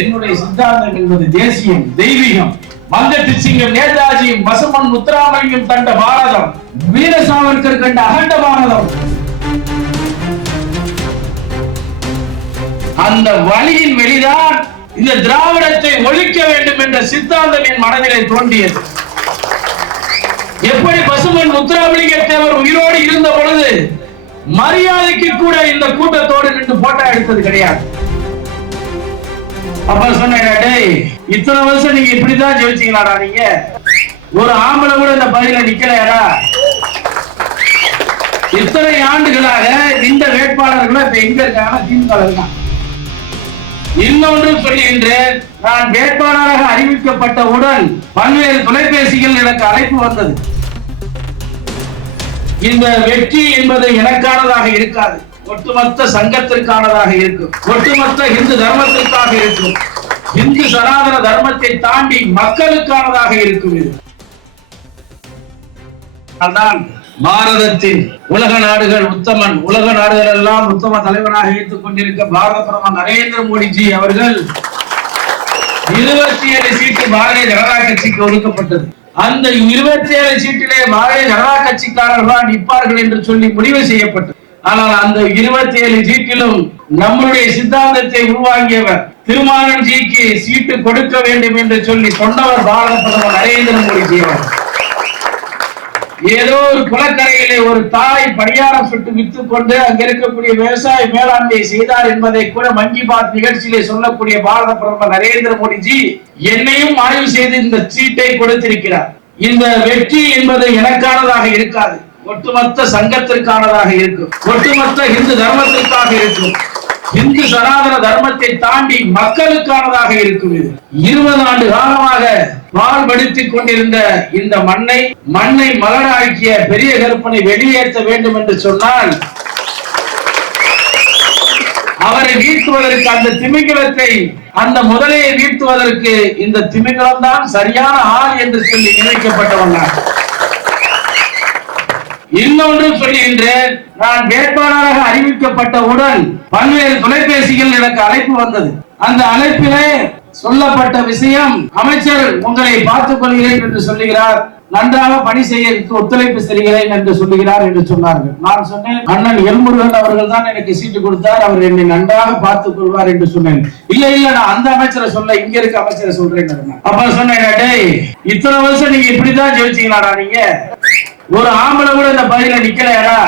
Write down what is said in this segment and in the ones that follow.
என்னுடைய சித்தாந்தம் என்பது தேசியம், தெய்வீகம். மங்கட்டு சிங்கம் நேதாஜியும் பசுமன் முத்துராமலிங்கம் கண்ட பாரதம், வீர சாவர்கர் கண்ட அகண்ட பாரதம். அந்த வழியின் வெளிதான் இந்த திராவிடத்தை ஒழிக்க வேண்டும் என்ற சித்தாந்தம் என் மனதிலே தோன்றியது. எப்படி பசுமன் முத்துராமலிங்க தேவர் உயிரோடு இருந்த பொழுது மரியாதைக்கு கூட இந்த கூட்டத்தோடு நின்று போட்டோ எடுத்தது கிடையாது. அப்ப சொன்னேன், இத்தனை வருஷம் நீங்க இப்படிதான் ஜெயிச்சீங்களாடா, நீங்க ஒரு ஆம்பளை கூட இந்த பகுதியில நிக்கலையாடா? இத்தனை ஆண்டுகளாக இந்த வேட்பாளர்கள் இப்ப எங்க இருக்காங்க? திமுக இருக்காங்க. இன்னொன்று சொல்லுகின்றேன், நான் வேட்பாளராக அறிவிக்கப்பட்டவுடன் பல்வேறு தொலைபேசிகள் எனக்கு அழைப்பு வந்தது. இந்த வெற்றி என்பது எனக்கானதாக இருக்காது, ஒட்டுமொத்த சங்கத்திற்கானதாக இருக்கும், ஒட்டுமொத்த இந்து தர்மத்திற்காக இருக்கும், இந்து சனாதன தர்மத்தை தாண்டி மக்களுக்கானதாக இருக்கும். இது அதான் பாரதத்தின் உலக நாடுகள் உத்தமன், உலக நாடுகள் எல்லாம் உத்தம தலைவனாக ஏற்றுக் கொண்டிருக்க பாரத பிரதமர் நரேந்திர மோடிஜி அவர்கள் 27 சீட்டு பாரதிய ஜனதா கட்சிக்கு ஒதுக்கப்பட்டது. அந்த 27 சீட்டிலே பாரதிய ஜனதா கட்சிக்காரர்கள் தான் நிற்பார்கள் என்று சொல்லி முடிவு செய்யப்பட்டது. ஆனால் அந்த 27 சீட்டிலும் நம்முடைய சித்தாந்தத்தை உருவாக்கியவர் திருமாவளவன்ஜிக்கு சீட்டு கொடுக்க வேண்டும் என்று சொல்லி சொன்னவர் பாரத பிரதமர் நரேந்திர மோடிஜி அவர். ஏதோ ஒரு குளக்கரையிலே ஒரு தாய் பணியாரம் சுட்டு வித்துக் கொண்டு அங்க இருக்கக்கூடிய விவசாய மேலாண்மை செய்தார் என்பதை கூட மன் கி பாத் நிகழ்ச்சியிலே சொல்லக்கூடிய பாரத பிரதமர் நரேந்திர மோடிஜி என்னையும் ஆய்வு செய்து இந்த சீட்டை கொடுத்திருக்கிறார். இந்த வெற்றி என்பது எனக்கானதாக இருக்காது, ஒட்டுமொத்த சங்கத்திற்கானதாக இருக்கும், ஒட்டுமொத்த இந்து தர்மத்திற்காக இருக்கும், இந்து சனாதன தர்மத்தை தாண்டி மக்களுக்கானதாக இருக்கும். இது 20 ஆண்டு காலமாக பால்படுத்திக் கொண்டிருந்த இந்த மண்ணை மலராக்கிய பெரிய கருப்பனை வெளியேற்ற வேண்டும் என்று சொன்னால் அவரை வீழ்த்துவதற்கு, அந்த திமிங்கலத்தை, அந்த முதலையை வீழ்த்துவதற்கு இந்த திமிங்கலம் தான் சரியான ஆள் என்று சொல்லி நினைக்கப்பட்டவன். இன்னொன்று சொல்லுகின்றேன், நான் வேட்பாளராக அறிவிக்கப்பட்டவுடன் பல்வேறு தொலைபேசிகள் எனக்கு அழைப்பு வந்தது. அந்த அழைப்பிலே சொல்லப்பட்ட விஷயம், அமைச்சர் உங்களை பார்த்துக் கொள்கிறேன் என்று சொல்லுகிறார், நன்றாக பணி செய்ய ஒத்துழைப்பு செய்கிறேன் என்று சொல்லுகிறார் என்று சொன்னார்கள். நான் சொன்னேன், அண்ணன் எல்முருகன் அவர்கள் தான் எனக்கு சீட்டு கொடுத்தார், அவர் என்னை நன்றாக பார்த்துக் கொள்வார் என்று சொன்னேன். இல்ல நான் அந்த அமைச்சரை சொல்ல, இங்க இருக்க அமைச்சரை சொல்றேன். அப்ப சொன்னேன், இத்தனை வருஷம் நீங்க இப்படிதான் ஜெயிச்சீங்களாடா, நீங்க ஒரு ஆம்பளை கூட இந்த பகுதியில நிக்கலையாடா?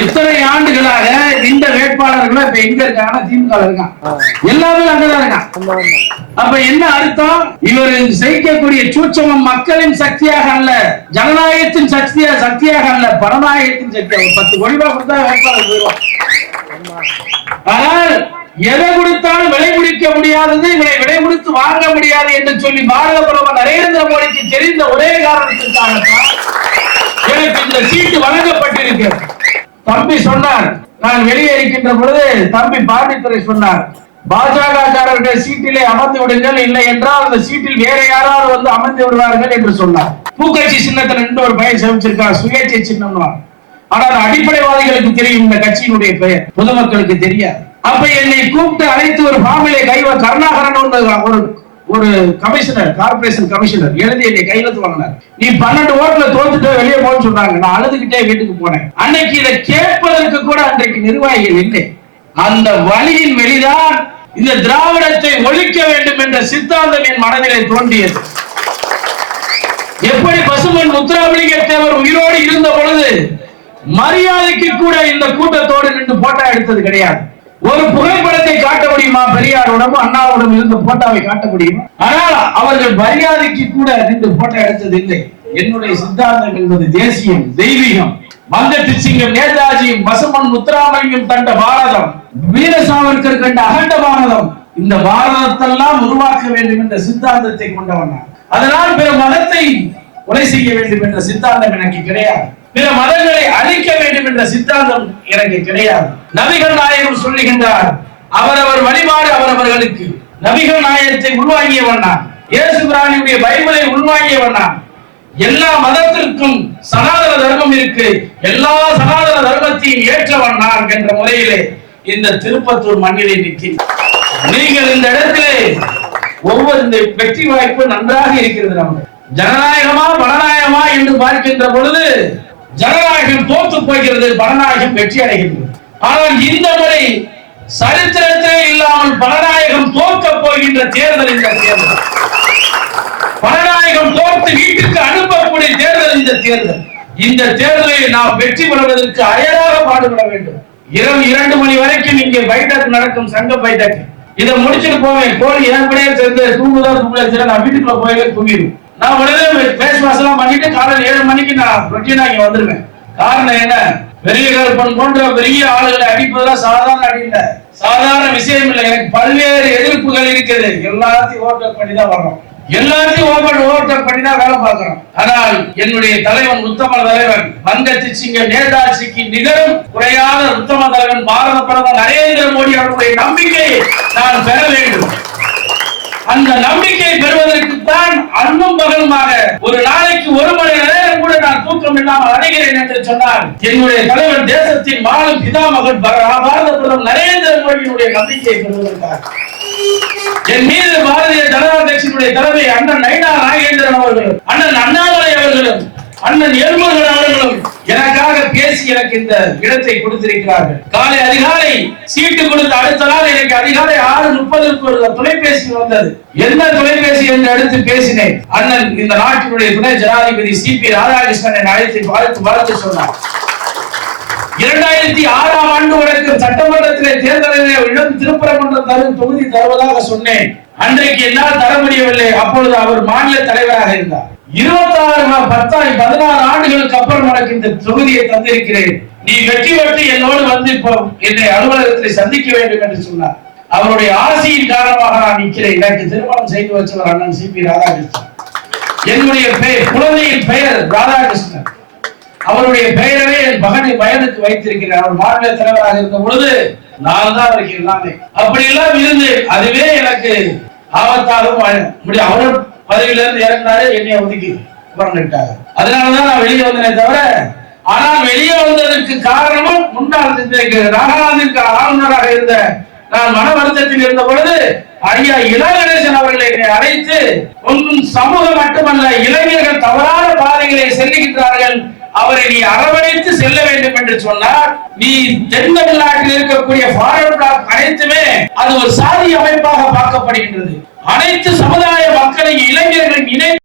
இத்தனை ஆண்டுகளாக இந்த வேட்பாளர்கள் இப்ப எங்க இருக்காங்க? திமுக இருக்காங்க, எல்லாமே அங்கதான் இருக்காங்க. அப்ப என்ன அர்த்தம்? இவர் செய்யக்கூடிய சூட்சமம் மக்களின் சக்தியாக அல்ல, ஜனநாயகத்தின் சக்தியாக அல்ல, பணநாயகத்தின் சக்தியாக. 10 கோடி ரூபாய் கொடுத்தா வேட்பாளர் போயிடுவான். ஆனால் எதை கொடுத்தாலும் விலை முடிக்க முடியாதது, இவரை விலை முடித்து வாங்க முடியாது என்று சொல்லி பாரத பிரதமர் நரேந்திர மோடிக்கு தெரிந்த ஒரே காரணத்திற்காகத்தான் எனக்கு இந்த சீட்டு வழங்கப்பட்டிருக்கு. தம்பி சொன்னார், நான் வெளியே இருக்கின்ற பொழுது தம்பி பாண்டித்துரை சொன்னார், பாஜக சீட்டிலே அமர்ந்து விடுங்கள், இல்லை என்றால் அந்த சீட்டில் வேற யாராவது வந்து அமர்ந்து விடுவார்கள் என்று சொன்னார். பூக்கட்சி சின்னத்தில் நின்று ஒரு பெயர் சேமிச்சிருக்கார், சுயேட்சை சின்னம். ஆனால் அடிப்படைவாதிகளுக்கு தெரியும் இந்த கட்சியினுடைய பெயர், பொதுமக்களுக்கு தெரியாது. அப்ப என்னை கூப்பிட்டு அழைத்து ஒரு ஃபார்மிலே கருணாகரன் ஒரு கமிஷனர், கார்பரேஷன் கமிஷனர் எழுதி என்னை கையெழுத்து வாங்கினார். நீ 12 ஓட்டுல தோத்துட்டு வெளியே போன்னு சொன்னாங்க. நான் அழுதுகிட்டே வீட்டுக்கு போனேன். அன்னைக்கு இதை கேட்பதற்கு கூட அன்றைக்கு நிர்வாகிகள் இல்லை. அந்த வழியின் வெளிதான் இந்த திராவிடத்தை ஒழிக்க வேண்டும் என்ற சித்தாந்தம் என் மனதிலே தோன்றியது. எப்படி பசுமன் முத்துராமலிங்க தேவர் உயிரோடு இருந்த பொழுது மரியாதைக்கு கூட இந்த கூட்டத்தோடு நின்று போட்டோ எடுத்தது கிடையாது. ஒரு புகைப்படத்தை காட்ட முடியுமா? பெரியாரோடும் அண்ணாவோடும் இருந்த போட்டோவை காட்ட முடியுமா? ஆனால் அவர்கள் மரியாதைக்கு கூட நின்று போட்டோ எடுத்தது இல்லை. என்னுடைய சித்தாந்தம் என்பது தேசியம், தெய்வீகம். மங்கட்டு சிங்கம் நேதாஜியும் பசுமன் முத்துராமலிங்கம் கண்ட பாரதம், வீர சாவர்கர் கண்ட அகண்ட பாரதம். இந்த பாரதத்தெல்லாம் உருவாக்க வேண்டும் என்ற சித்தாந்தத்தை கொண்டவன். அதனால் பிற மதத்தை கொலை செய்ய வேண்டும் என்ற சித்தாந்தம் எனக்கு கிடையாது. பிற மதங்களை அழிக்க வேண்டும் என்ற சித்தாந்தம் எனக்கு கிடையாது. நபிகள் நாயகம் சொல்லுகின்றார், அவரவர் வழிபாடு அவரவர்களுக்கு. நபிகள் நாயகத்தை உள்வாங்கியவன் நான், இயேசு பிரானுடைய பைபிளை உள்வாங்கியவன் நான். எல்லா மதத்திற்கும் சனாதன தர்மம் இருக்கு, எல்லா சனாதன தர்மத்தையும் ஏற்றவன் நான் என்ற முறையிலே இந்த திருப்பத்தூர் மண்ணிலே நிற்கிறேன். நீங்கள் இந்த இடத்திலே ஒவ்வொரு வெற்றி வாய்ப்பு நன்றாக இருக்கிறது. நமக்கு ஜனநாயகமா பலநாயகமா என்று பார்க்கின்ற பொழுது ஜனநாயகம் தோற்று போகிறது, பலநாயகம் வெற்றி அடைகின்றது. ஆனால் இந்த முறை சரித்திரத்திலே இல்லாமல் பலநாயகம் தோற்க போகின்ற தேர்தல் இந்த தேர்தல். பலநாயகம் தோற்று வீட்டுக்கு அனுப்பக்கூடிய தேர்தல் இந்த தேர்தல். இந்த தேர்தலை நாம் வெற்றி பெறுவதற்கு அயராக பாடுபட வேண்டும். இரவு 2 மணி வரைக்கும் இங்கே பைடக் நடக்கும், சங்க பைடக். இதை முடிச்சுட்டு போவேன். கோழி ஏற்படையே சேர்ந்து தூங்குதா தூங்கல, நான் வீட்டுக்குள்ள போய் தூங்கிடுவேன். நான் உடனே ஃபேஸ் வாஷ் எல்லாம் பண்ணிட்டு காலையில் 7 மணிக்கு நான் ரொட்டீனா இங்க வந்துருவேன். காரணம் என்ன? பெரிய கருப்பன் போன்ற பெரிய ஆளுகளை அடிப்பதெல்லாம் சாதாரண அடி இல்ல, சாதாரண விஷயம் இல்லை. எனக்கு பல்வேறு எதிர்ப்புகள் இருக்குது. எல்லாத்தையும் ஓவர் கம் பண்ணி தான் வர்றோம், எல்லாத்தையும் ஓவர் கம் பண்ணி தான் வேலை பார்க்கிறோம். ஆனால் என்னுடைய தலைவன் உத்தம தலைவன் வங்கத்தி சிங்கம் நேதாஜிக்கு நிகரும் குறையாத உத்தம தலைவன் பாரத பிரதமர் நரேந்திர மோடி அவர்களுடைய நம்பிக்கையை நான் பெற வேண்டும். அந்த நம்பிக்கை பெறுவதற்கு தான் அன்னும் பகலுமாக ஒரு நாளைக்கு 1 மணி நேரம் கூட நான் தூக்கம் இல்லாமல் அடைகிறேன் என்று சொன்னார் என்னுடைய தலைவர், தேசத்தின் மாலும் பிதாமகன் பாரத பிரதமர் நரேந்திர மோடியினுடைய நம்பிக்கையை பெறுவதற்காக. என் மீது பாரதிய ஜனதா கட்சியினுடைய தலைமை அண்ணன் நைனா நாகேந்திரன் அவர்களும், அண்ணன் அண்ணாமலை அவர்களும், அண்ணன் எல்முருகன் அவர்களும் எனக்காக பேசி எனக்கு இந்த இடத்தை கொடுத்திருக்கிறார்கள். காலை அதிகாலை சீட்டு கொடுத்த அடுத்த நாள் எனக்கு அதிகாலை 6:30 ஒரு தொலைபேசி வந்தது. என்ன தொலைபேசி என்று எடுத்து பேசினேன். அண்ணன் இந்த நாட்டினுடைய துணை ஜனாதிபதி சிபி ராதாகிருஷ்ணனை அழைத்து வாழ்த்து சொன்னார். 2006ஆம் ஆண்டு வரைக்கும் சட்டமன்றத்திலே தேர்தலிலே இடம் திருப்பரங்குன்றம் தொகுதி தருவதாக சொன்னேன். அன்றைக்கு என்னால் தர முடியவில்லை. அப்பொழுது அவர் மாநில தலைவராக இருந்தார். 16 ஆண்டுகளுக்கு அப்புறம் உனக்கு இந்த தொகுதியை தந்திருக்கிறேன், நீ வெற்றி பெற்று என்னோடு வந்து இப்போ என்னை அலுவலகத்தில் சந்திக்க வேண்டும் என்று சொன்னார். அவருடைய ஆசையின் காரணமாக நான் நிற்கிறேன். எனக்கு திருமணம் செய்து வச்சவர் அண்ணன் சிபி ராதாகிருஷ்ணன். என்னுடைய குழந்தையின் பெயர் ராதாகிருஷ்ணன். அவருடைய பெயரவே என் மகனை வயதுக்கு வைத்திருக்கிறேன். அவர் மாநில தலைவராக இருந்த பொழுது நான் தான் அவருக்கு எல்லாமே. அப்படி எல்லாம் இருந்து அதுவே எனக்கு ஆபத்தாகவும் அவர் பதவியில இருந்து இறங்கினாரு, என்னைய ஒதுக்கி புறந்துட்டாங்க. அதனாலதான் நான் வெளியே வந்தேனே தவிர, ஆனால் வெளியே வந்ததற்கு காரணமும் முன்னாள் நாகாலாந்திற்கு ஆளுநராக இருந்த நான் மன வருத்தத்தில் இருந்த பொழுது ஐயா இளகணேசன் அவர்களை என்னை அழைத்து, ஒன்றும் சமூகம் மட்டுமல்ல இளைஞர்கள் தவறான பாதைகளை செல்லுகின்றார்கள், அவரை நீ அரவணைத்து செல்ல வேண்டும் என்று சொன்னார். நீ தென் தமிழ்நாட்டில் இருக்கக்கூடிய ஃபார்வர்ட் பிளாக் அனைத்துமே அது ஒரு சாதி அமைப்பாக பார்க்கப்படுகின்றது. அனைத்து சமுதாய மக்களை இளைஞர்கள் இணைத்து